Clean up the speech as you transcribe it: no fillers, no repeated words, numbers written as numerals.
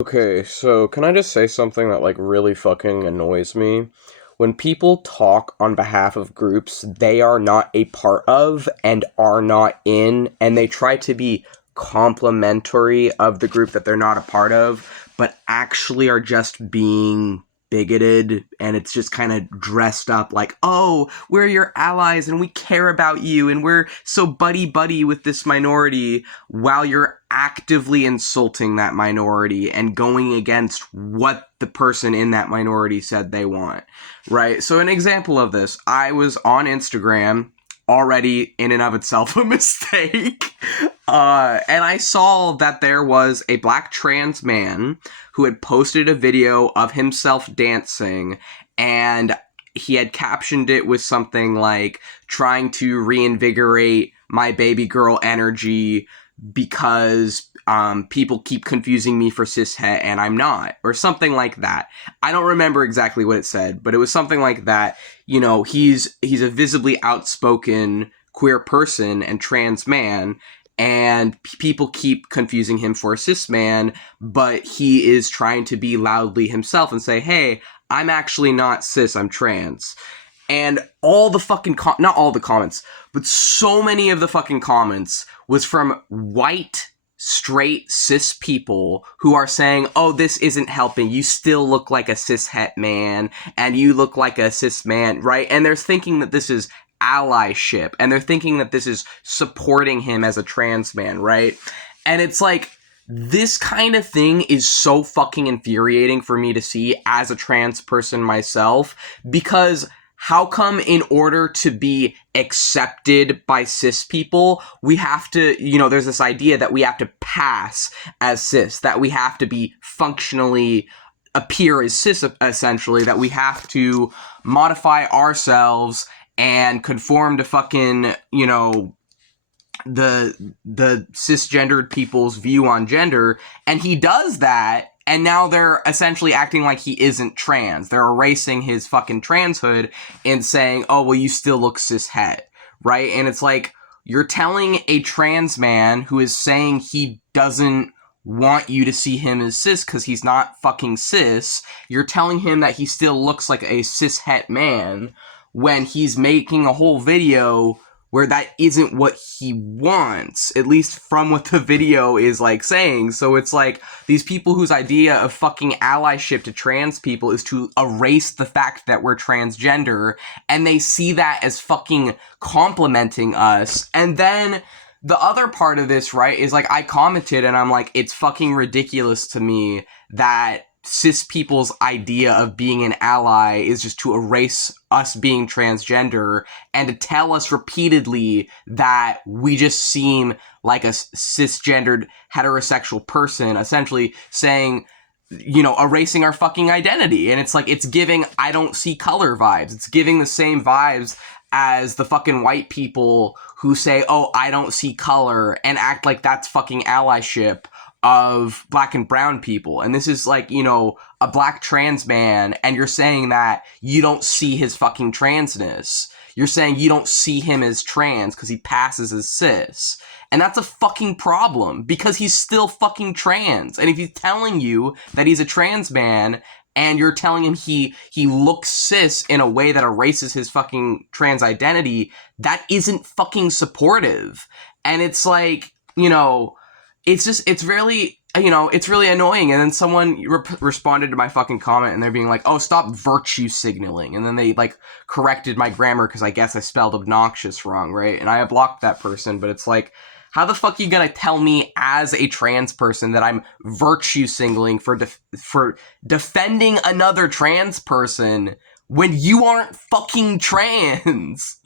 Okay, so can I just say something that really fucking annoys me? When people talk on behalf of groups they are not a part of and are not in, and they try to be complimentary of the group that they're not a part of, but actually are just being bigoted, and it's just kind of dressed up like, oh, we're your allies and we care about you and we're so buddy buddy with this minority, while you're actively insulting that minority and going against what the person in that minority said they want, right? So an example of this, I was on Instagram, already in and of itself a mistake, and I saw that there was a black trans man who had posted a video of himself dancing, and he had captioned it with something like, trying to reinvigorate my baby girl energy because people keep confusing me for cishet and I'm not, or something like that. I don't remember exactly what it said, but it was something like that. You know, he's a visibly outspoken queer person and trans man, and people keep confusing him for a cis man, but he is trying to be loudly himself and say, hey, I'm actually not cis, I'm trans. And all the fucking not all the comments, but so many of the fucking comments was from white straight cis people who are saying, oh, this isn't helping, you still look like a cis het man and you look like a cis man, right? And they're thinking that this is allyship, and they're thinking that this is supporting him as a trans man, right? And it's like, this kind of thing is so fucking infuriating for me to see as a trans person myself, because how come in order to be accepted by cis people, we have to, there's this idea that we have to pass as cis, that we have to be functionally appear as cis, essentially, that we have to modify ourselves and conform to fucking, the cisgendered people's view on gender, and he does that, and now they're essentially acting like he isn't trans. They're erasing his fucking transhood and saying, oh, well, you still look cishet, right? And it's like, you're telling a trans man who is saying he doesn't want you to see him as cis because he's not fucking cis, you're telling him that he still looks like a cishet man when he's making a whole video where that isn't what he wants, at least from what the video is like saying. So it's like, these people whose idea of fucking allyship to trans people is to erase the fact that we're transgender, and they see that as fucking complimenting us. And then the other part of this, right, is like, I commented and I'm like, it's fucking ridiculous to me that cis people's idea of being an ally is just to erase us being transgender and to tell us repeatedly that we just seem like a cisgendered heterosexual person, essentially saying, erasing our fucking identity. And it's like, it's giving I don't see color vibes. It's giving the same vibes as the fucking white people who say, oh, I don't see color, and act like that's fucking allyship of black and brown people. And this is like, a black trans man, and you're saying that you don't see his fucking transness. You're saying you don't see him as trans because he passes as cis. And that's a fucking problem, because he's still fucking trans. And if he's telling you that he's a trans man, and you're telling him he looks cis in a way that erases his fucking trans identity, that isn't fucking supportive. And it's like, it's really, it's really annoying. And then someone responded to my fucking comment, and they're being like, oh, stop virtue signaling. And then they, corrected my grammar because I guess I spelled obnoxious wrong, right? And I blocked that person, but it's like, how the fuck are you gonna tell me as a trans person that I'm virtue signaling for defending another trans person when you aren't fucking trans?